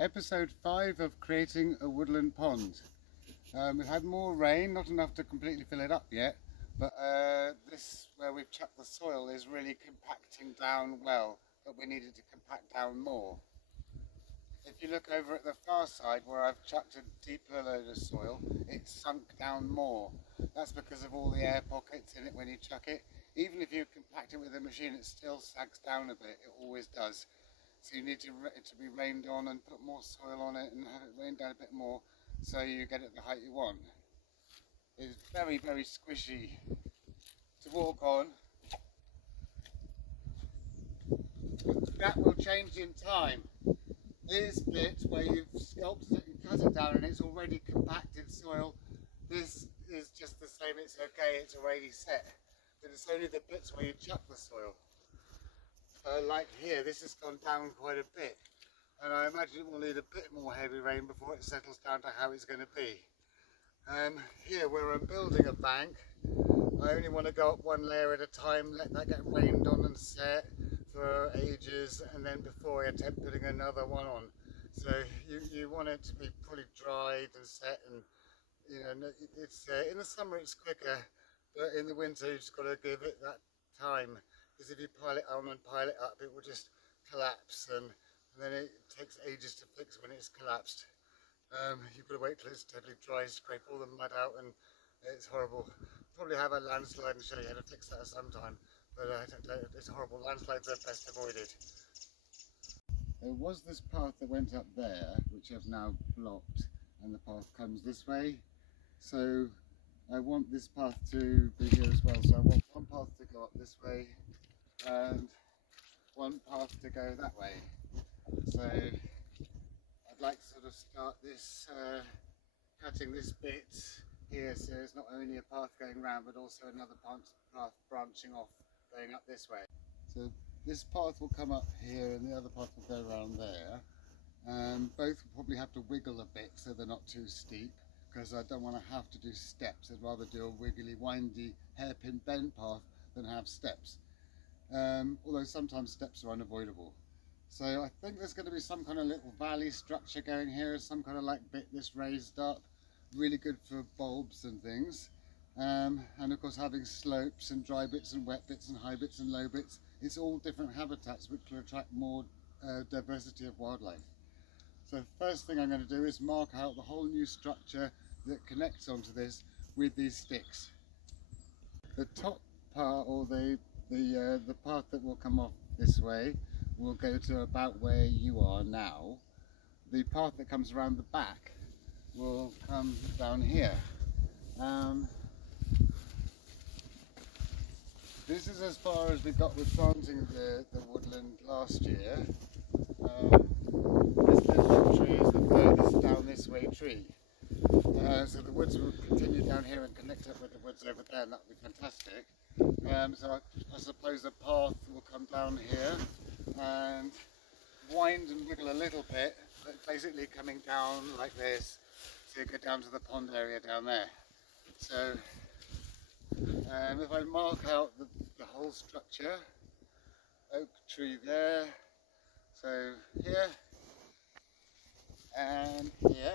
Episode 5 of creating a woodland pond. We've had more rain, not enough to completely fill it up yet, but this where we've chucked the soil is really compacting down well, but we needed to compact down more. If you look over at the far side where I've chucked a deeper load of soil, it's sunk down more. That's because of all the air pockets in it when you chuck it. Even if you compact it with a machine, it still sags down a bit, it always does. So you need it to be rained on and put more soil on it and have it rain down a bit more so you get it the height you want. It's very, very squishy to walk on. That will change in time. This bit where you've sculpted it and cut it down and it's already compacted soil, this is just the same, it's okay, it's already set. But it's only the bits where you chuck the soil. Like here, this has gone down quite a bit, and I imagine it will need a bit more heavy rain before it settles down to how it's going to be. Here where I'm building a bank, I only want to go up one layer at a time, let that get rained on and set for ages, and then before I attempt putting another one on. So you want it to be fully dried and set, and you know, it's in the summer it's quicker, but in the winter you've just got to give it that time. Because if you pile it on and pile it up, it will just collapse, and then it takes ages to fix when it's collapsed. You've got to wait till it's totally dry, scrape all the mud out, and it's horrible. Probably have a landslide and show you how to fix that sometime, but it's horrible. Landslides are best avoided. There was this path that went up there, which I've now blocked, and the path comes this way. So I want this path to be here as well. So I want one path to go up this way, and one path to go that way. So I'd like to sort of start this cutting this bit here, so it's not only a path going round but also another path branching off going up this way. So this path will come up here and the other path will go around there. Both will probably have to wiggle a bit so they're not too steep, because I don't want to have to do steps. I'd rather do a wiggly, windy, hairpin bent path than have steps. Although sometimes steps are unavoidable. So I think there's going to be some kind of little valley structure going here, some kind of like bit this raised up, really good for bulbs and things. And of course having slopes and dry bits and wet bits and high bits and low bits, it's all different habitats which will attract more diversity of wildlife. So first thing I'm going to do is mark out the whole new structure that connects onto this with these sticks. The top part, or the path that will come off this way, will go to about where you are now. The path that comes around the back will come down here. This is as far as we got with planting the woodland last year. This little tree is the furthest down this way tree. So the woods will continue down here and connect up with the woods over there, and that would be fantastic. So I suppose the path will come down here and wind and wiggle a little bit, but basically coming down like this to go down to the pond area down there. So if I mark out the whole structure, oak tree there, so here and here,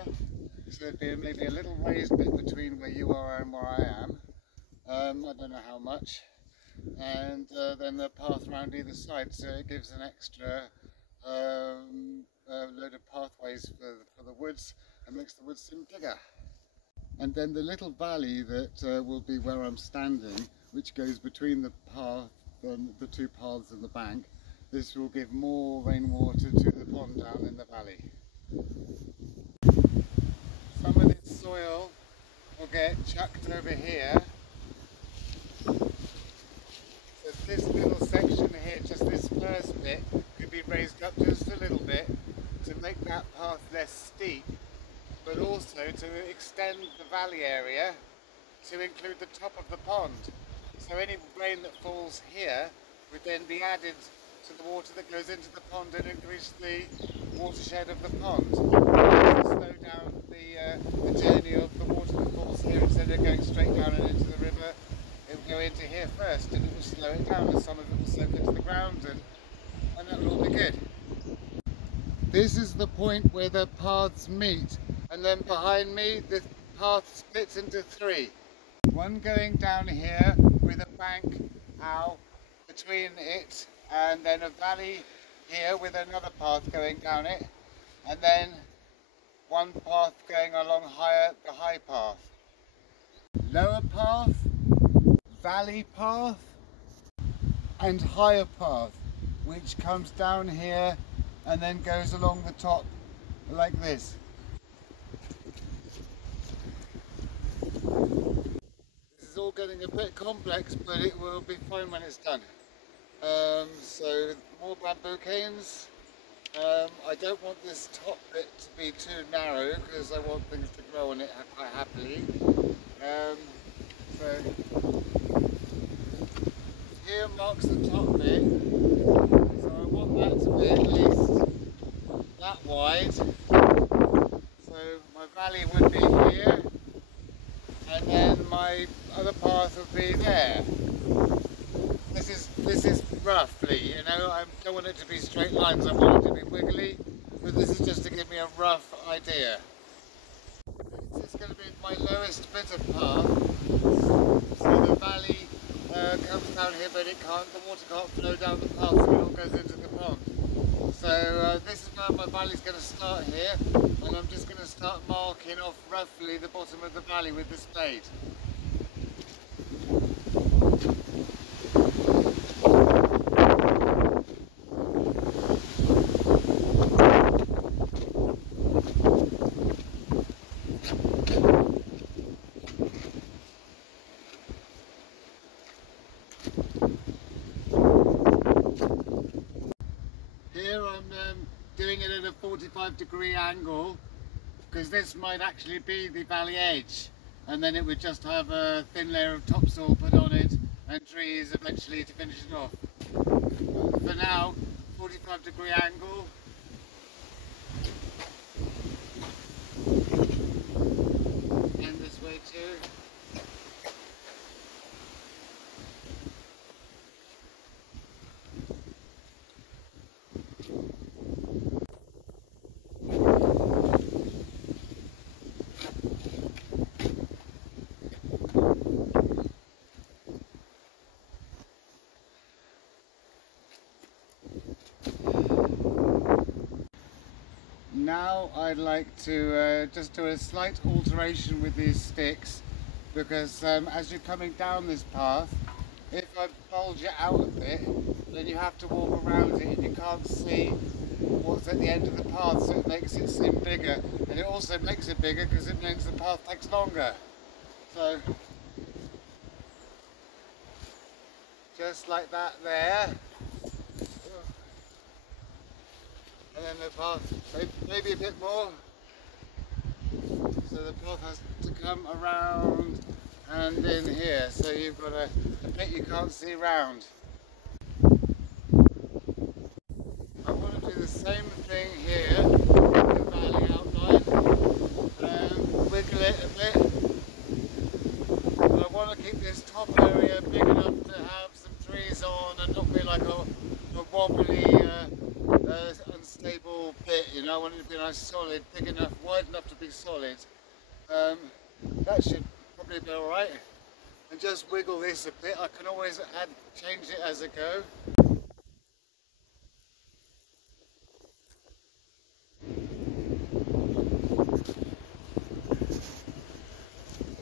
so there'd be maybe a little raised bit between where you are and where I am. I don't know how much, and then the path around either side, so it gives an extra load of pathways for the woods and makes the woods seem bigger. And then the little valley that will be where I'm standing, which goes between the path and the two paths and the bank, this will give more rainwater to the pond down in the valley. Some of this soil will get chucked over here. So this little section here, just this first bit, could be raised up just a little bit to make that path less steep, but also to extend the valley area to include the top of the pond. So any rain that falls here would then be added to the water that goes into the pond and increase the watershed of the pond. To slow down the journey of the water that falls here, instead of going straight down and into the river, it will go into here first, and it will slow it down, and some of it will soak into the ground, and that will all be good. This is the point where the paths meet, and then behind me the path splits into three. One going down here with a bank out between it, and then a valley here with another path going down it, and then one path going along the high path. Lower path, valley path, and higher path, which comes down here and then goes along the top like this. This is all getting a bit complex, but it will be fine when it's done. So more bamboo canes. I don't want this top bit to be too narrow because I want things to grow on it quite happily. So here marks the top bit, so I want that to be at least that wide. So my valley would be here, and then my other path would be there. This is roughly, you know, I don't want it to be straight lines, I want it to be wiggly, but this is just to give me a rough idea. This is going to be my lowest bit of path, so the valley comes down here, but the water can't flow down the path, so it all goes into the pond. So this is where my valley is going to start here, and I'm just going to start marking off roughly the bottom of the valley with the spade. Here I'm doing it at a 45-degree angle, because this might actually be the valley edge, and then it would just have a thin layer of topsoil put on it and trees eventually to finish it off. For now, 45-degree angle. And this way too. Now I'd like to just do a slight alteration with these sticks, because as you're coming down this path, if I bulge it out a bit, then you have to walk around it and you can't see what's at the end of the path, so it makes it seem bigger, and it also makes it bigger because it means the path takes longer. So just like that there. And then the path, maybe a bit more, so the path has to come around and in here, so you've got a bit you can't see round. I want to do the same thing here with the valley outline, wiggle it a bit. But I want to keep this top area big enough to have some trees on and not be like a wobbly unstable bit, you know. I want it to be nice, solid, big enough, wide enough to be solid. That should probably be alright. And just wiggle this a bit. I can always change it as I go.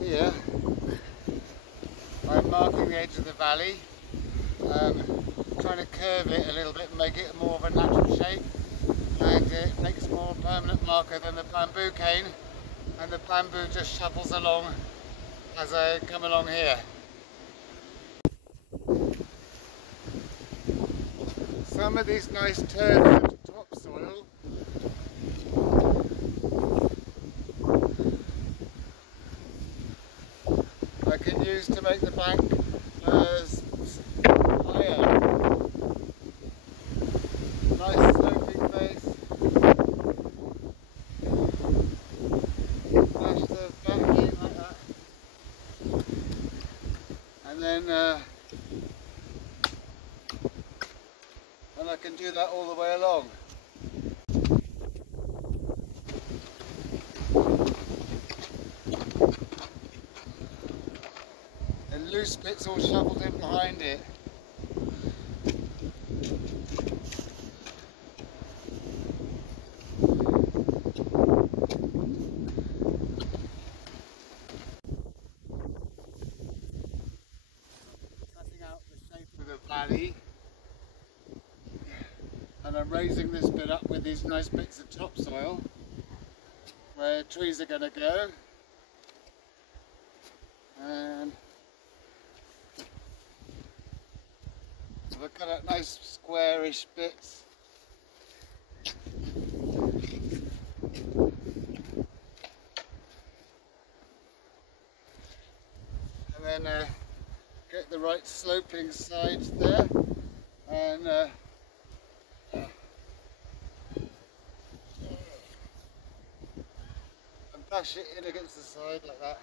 Here I'm marking the edge of the valley, trying to curve it a little bit and make it more of a natural shape, and it makes a more permanent marker than the bamboo cane, and the bamboo just shuffles along as I come along here. Some of these nice turns of topsoil I can use to make the bank higher. Nice sloping face. Flash the back in like that. And then I can do that all the way along. loose bits all shoveled in behind it. Cutting out the shape of the valley, and I'm raising this bit up with these nice bits of topsoil where trees are going to go. And we've got a nice squarish bits. And then get the right sloping sides there, and bash it in against the side like that.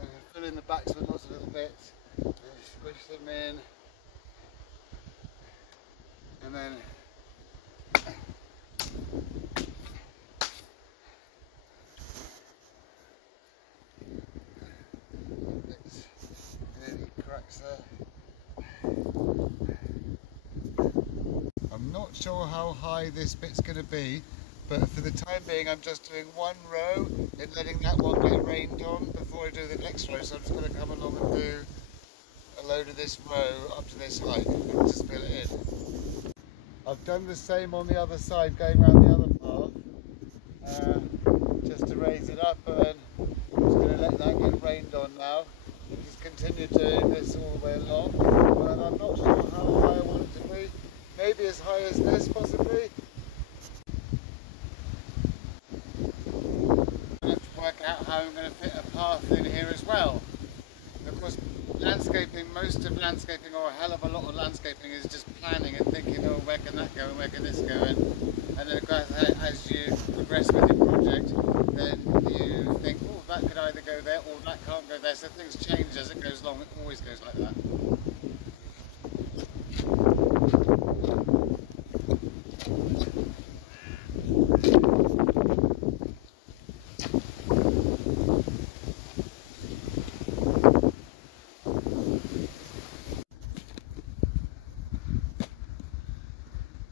And fill in the backs with lots of little bits, and squish them in, and then any cracks there. I'm not sure how high this bit's going to be, but for the time being I'm just doing one row and letting that one get rained on before I do the next row. So I'm just going to come along and do a load of this row up to this height and just fill it in. I've done the same on the other side, going around the other path, just to raise it up, and then I'm just going to let that get rained on now and just continue doing this all the way along. But I'm not sure how high I want it to be, maybe as high as this possibly. Work out how I'm going to fit a path in here as well. Of course, landscaping, most of landscaping, or a hell of a lot of landscaping, is just planning and thinking, oh, where can that go and where can this go, and then of course as you progress with your project, then you think, oh, that could either go there or that can't go there, so things change as it goes along. It always goes like that.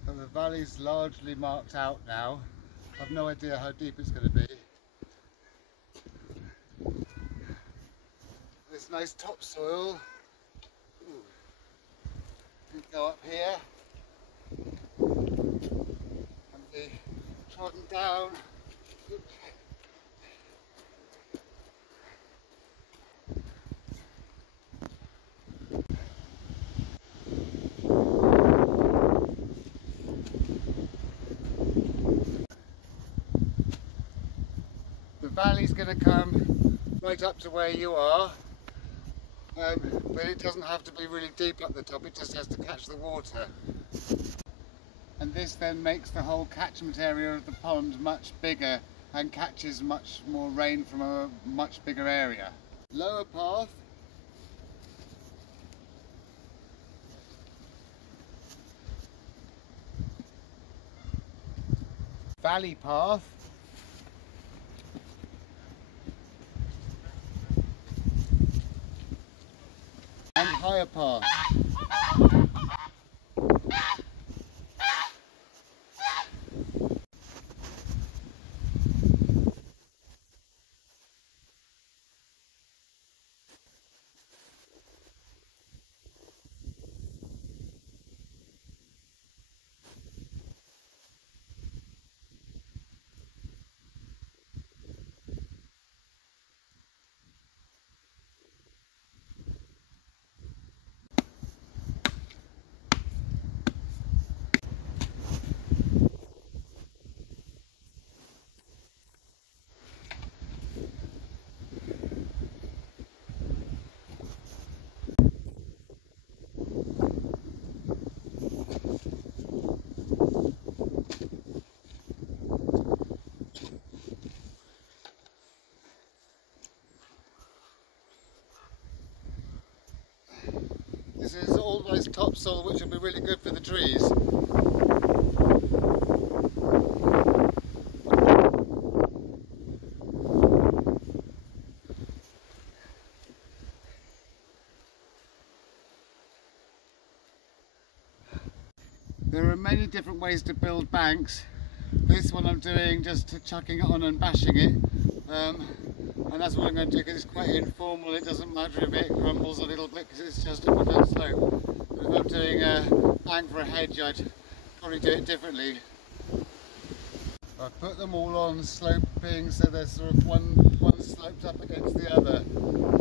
The valley's largely marked out now. I've no idea how deep it's going to be. This nice topsoil can go up here and be trodden down. The valley's going to come right up to where you are, but it doesn't have to be really deep up the top, it just has to catch the water. And this then makes the whole catchment area of the pond much bigger and catches much more rain from a much bigger area. Lower path. Valley path. And higher path. This is all nice topsoil which will be really good for the trees. There are many different ways to build banks. This one I'm doing just chucking it on and bashing it, and that's what I'm going to do because it's quite informal. It doesn't matter if it crumbles a little bit because it's just a woodland slope. But if I'm doing a bank for a hedge, I'd probably do it differently. I've put them all on sloping so they're sort of one sloped up against the other,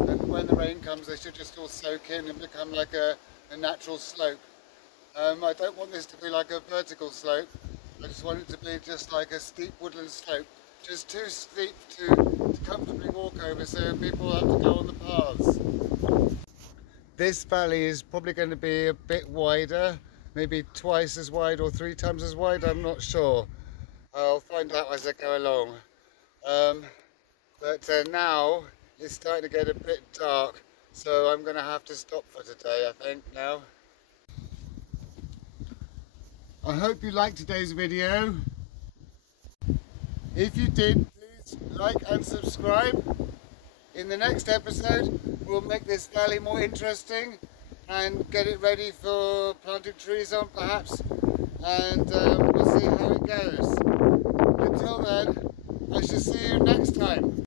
and when the rain comes they should just all soak in and become like a natural slope. I don't want this to be like a vertical slope, I just want it to be just like a steep woodland slope, just too steep to comfortably walk over so people have to go on the paths. This valley is probably going to be a bit wider, maybe twice as wide or 3 times as wide, I'm not sure. I'll find out as I go along. But now it's starting to get a bit dark, so I'm going to have to stop for today, I think, now. I hope you liked today's video. If you did, please like and subscribe. In the next episode, we'll make this valley more interesting and get it ready for planting trees on, perhaps. And we'll see how it goes. Until then, I shall see you next time.